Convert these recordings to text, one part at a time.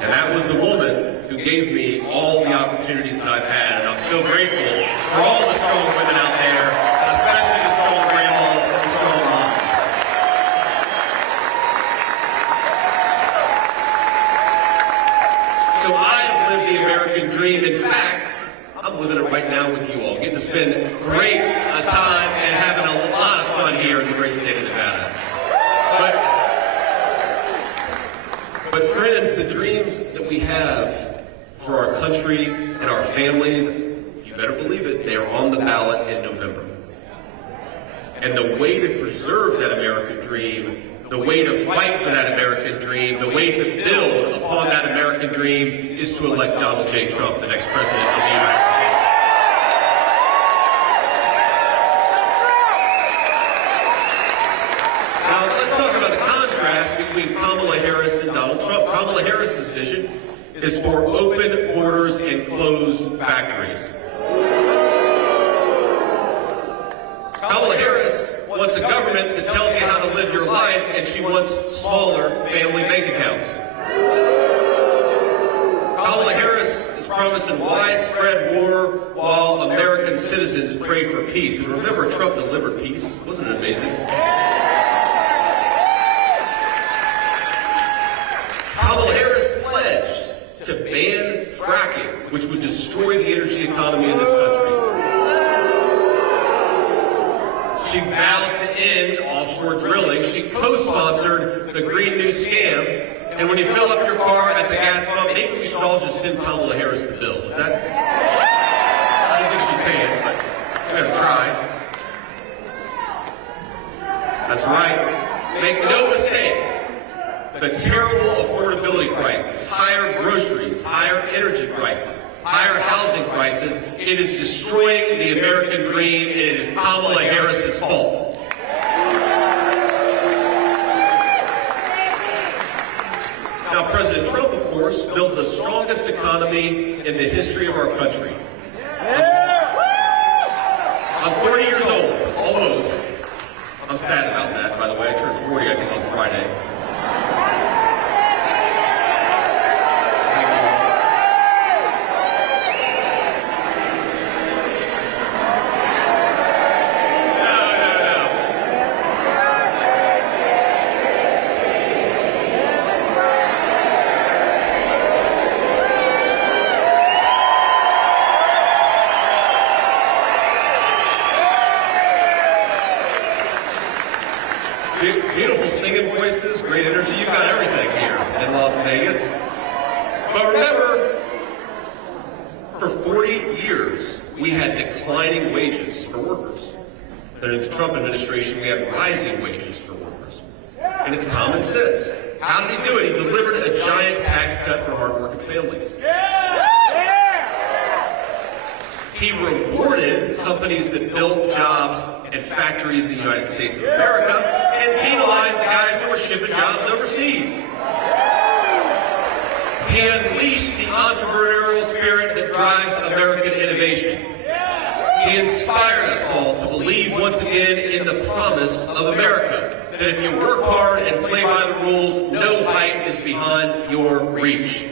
And that was the woman who gave me all the opportunities that I've had. And I'm so grateful for all the strong women out there, especially the strong grandmas and the strong moms. So I have lived the American dream. In fact, I'm living it right now with you all. Getting to spend great time and having a lot of fun here in the great state of Nevada. But friends, the dreams that we have for our country and our families, you better believe it, they are on the ballot in November. And the way to preserve that American dream, the way to fight for that American dream, the way to build upon that American dream is to elect Donald J. Trump, the next president of the United States. Now, let's talk about the contrast between Kamala Harris and Donald Trump. Kamala Harris's vision is for open borders and closed factories. Kamala Harris wants a government that tells you how to live your life, and she wants smaller family bank accounts. Kamala Harris is promising widespread war while American citizens pray for peace. And remember, Trump delivered peace. Wasn't it amazing? Kamala Harris pledged to ban fracking, which would destroy the energy economy in this country. She vowed to end offshore drilling. She co-sponsored the Green New Scam. And when you fill up your car at the gas pump, maybe we should all just send Kamala Harris the bill. Is that? I don't think she'd pay it, but we're going to try. That's right. Make no mistake. The terrible affordability crisis, higher groceries, higher energy prices, higher housing prices, it is destroying the American dream, and it is Kamala Harris's fault. Now, President Trump, of course, built the strongest economy in the history of our country. I'm 40 years old, almost. I'm sad about that, by the way. I turned 40, I think, on Friday. Beautiful singing voices, great energy. You've got everything here in Las Vegas. But remember, for 40 years, we had declining wages for workers. Then in the Trump administration, we had rising wages for workers. And it's common sense. How did he do it? He delivered a giant tax cut for hardworking families. He rewarded companies that built jobs and factories in the United States of America and penalized the guys who were shipping jobs overseas. He unleashed the entrepreneurial spirit that drives American innovation. He inspired us all to believe once again in the promise of America, that if you work hard and play by the rules, no height is beyond your reach.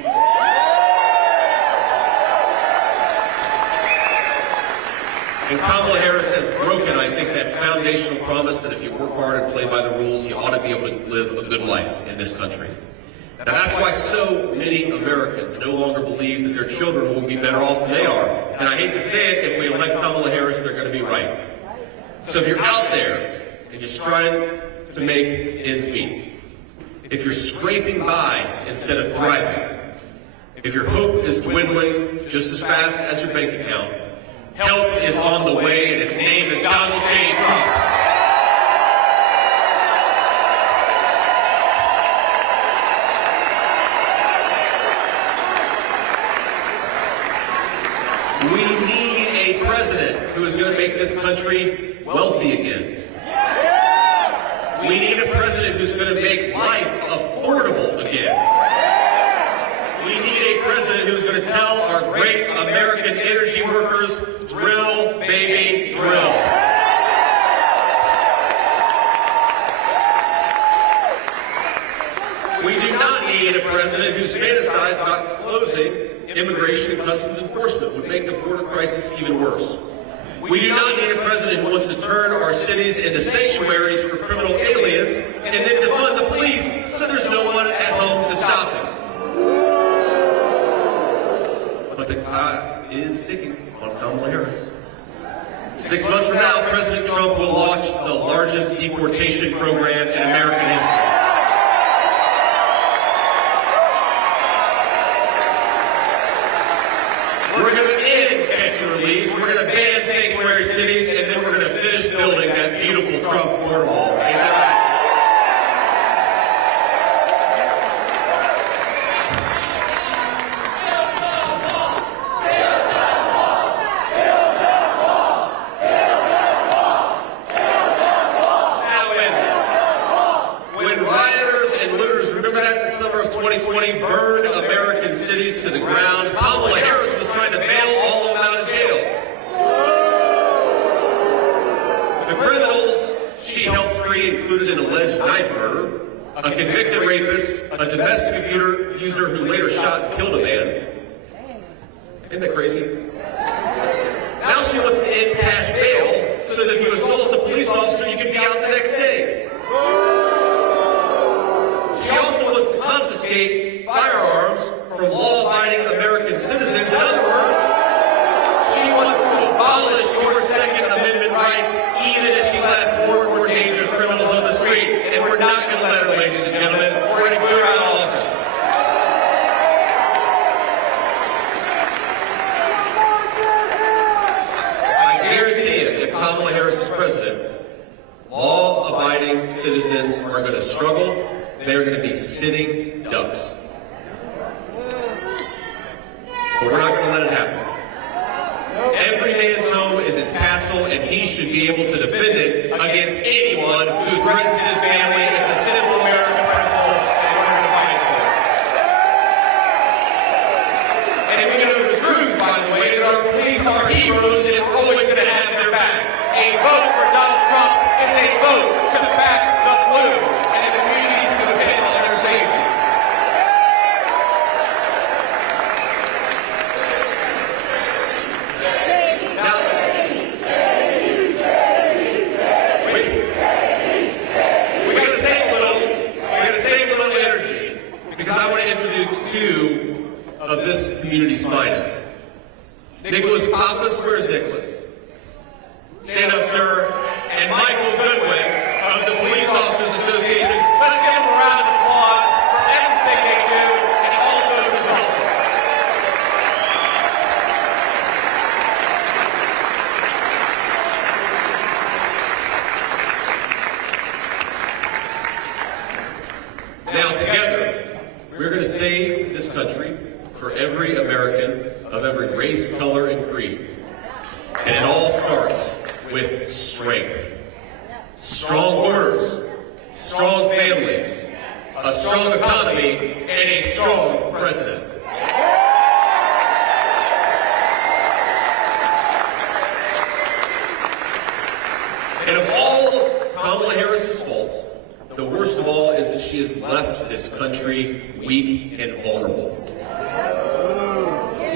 And Kamala Harris has broken, I think, that foundational promise that if you work hard and play by the rules, you ought to be able to live a good life in this country. Now, that's why so many Americans no longer believe that their children will be better off than they are. And I hate to say it, if we elect Kamala Harris, they're going to be right. So if you're out there and just trying to make ends meet, if you're scraping by instead of thriving, if your hope is dwindling just as fast as your bank account, help is on the way, and its name is Donald J. Trump. We need a president who is going to make this country wealthy again. We need a president who's going to make life affordable again. We need a president who's going to tell our great American energy workers, drill, baby, drill. We do not need a president whose fantasy fantasize about closing immigration and customs enforcement would make the border crisis even worse. We do not need a president who wants to turn our cities into sanctuaries for criminal aliens and then defund the police so there's no one at home to stop him. But the clock is ticking on Kamala Harris. 6 months from now, President Trump will launch the largest deportation program in American history. We're going to end catch and release. We're going to ban sanctuary cities, and then we're going to finish building that beautiful Trump border wall. Ain't that right? Now, when rioters and looters, remember that in the summer of 2020, burned American cities to the ground, Kamala Harris was trying to bail all of them out of jail. The criminals she helped free included an alleged knife murderer, a convicted rapist, a domestic abuser who later shot and killed a man. Isn't that crazy? Now she wants to end cash bail so that if you assault a police officer, you can be out the next day. She also wants to confiscate firearms from law-abiding American citizens. In other words, she wants to abolish your Second Amendment rights even as she lets more and more dangerous criminals on the street. And we're not going to let her, ladies and gentlemen. We're going to boot her out of office. I guarantee you, if Kamala Harris is president, law-abiding citizens are going to struggle. They're going to be sitting ducks. But we're not going to let it happen. Every man's home is his castle, and he should be able to defend it against anyone who threatens his family. It's a simple American principle, and we're going to fight for it. And we know the truth, by the way, that our police are heroes, and we're always going to have their back. A vote for Donald Trump is a vote to back the blue, and the communities who depend on their safety. Two of this community's finest. Nicholas Pappas, where's Nicholas? Stand up, sir. And Michael Goodwin of the Police Officers Association. Let's give them a round of applause for everything they do and all those who help us. Now together, we're going to save this country for every American of every race, color, and creed. And it all starts with strength. Strong borders, strong families, a strong economy, and a strong president. And of all Kamala Harris's faults, the worst of all is that she has left this country weak and vulnerable.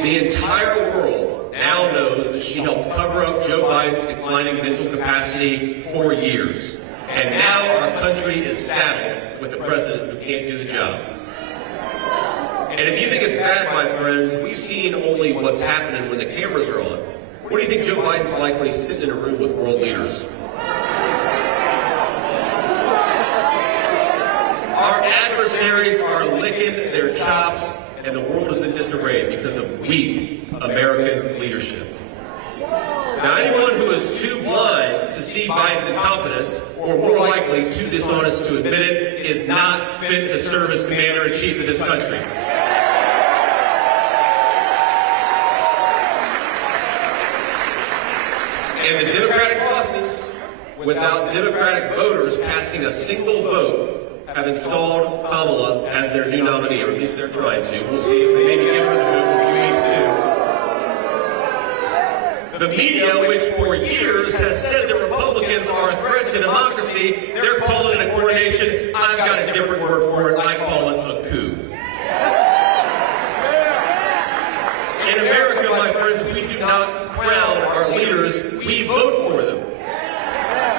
The entire world now knows that she helped cover up Joe Biden's declining mental capacity for years. And now our country is saddled with a president who can't do the job. And if you think it's bad, my friends, we've seen only what's happening when the cameras are on. What do you think Joe Biden's like when he's sitting in a room with world leaders? Our adversaries are licking their chops, and the world is in disarray because of weak American leadership. Now, anyone who is too blind to see Biden's incompetence, or more likely too dishonest to admit it, is not fit to serve as commander-in-chief of this country. And the Democratic bosses, without Democratic voters casting a single vote, have installed Kamala as their new nominee, or at least they're trying to. We'll see if they maybe give her the move in a few weeks too. The media, which for years has said that Republicans are a threat to democracy, they're calling it a coronation. I've got a different word for it. I call it a coup. not crown our leaders, we vote for them.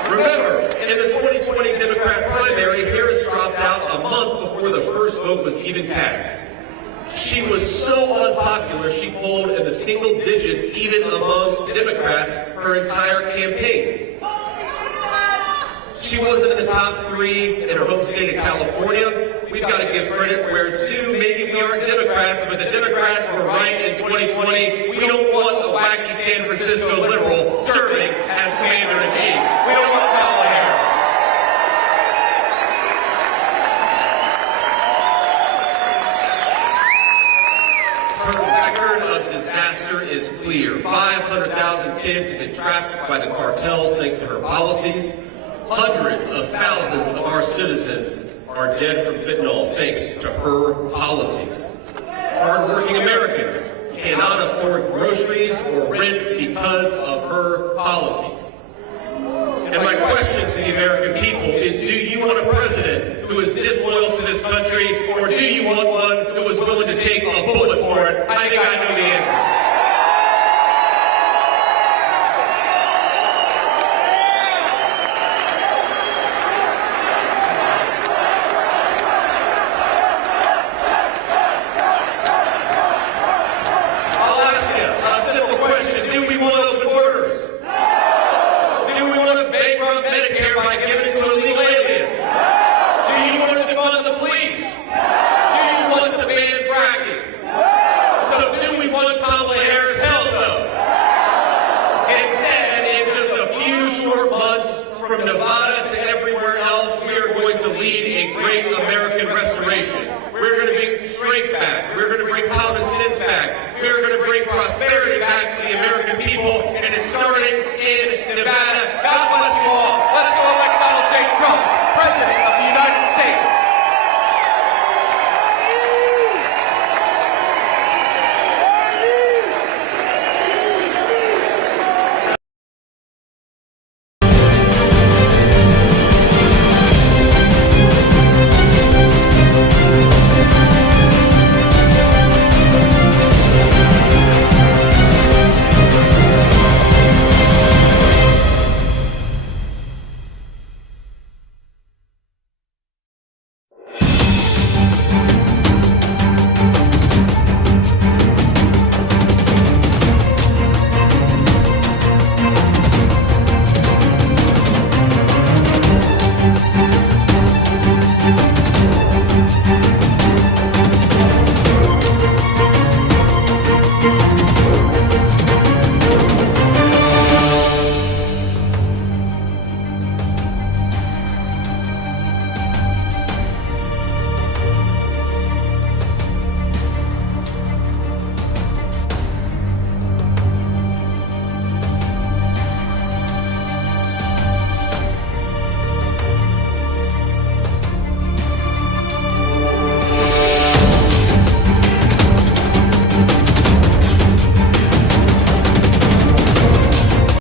Remember, in the 2020 Democrat primary, Harris dropped out a month before the first vote was even cast. She was so unpopular, she polled in the single digits even among Democrats her entire campaign. She wasn't in the top 3 in her home state of California. We've got to give credit where it's due. Maybe we aren't Democrats, but the Democrats were right in 2020. We don't want a wacky San Francisco liberal serving as commander-in-chief. We don't want Kamala Harris. Her record of disaster is clear. 500,000 kids have been trafficked by the cartels thanks to her policies. Hundreds of thousands of our citizens are dead from fentanyl thanks to her policies. Hardworking Americans cannot afford groceries or rent because of her policies. And my question to the American people is, do you want a president who is disloyal to this country, or do you want one who is willing to take a bullet for it? I think I know the answer. We're going to bring prosperity back to the American people, and it's starting in Nevada. God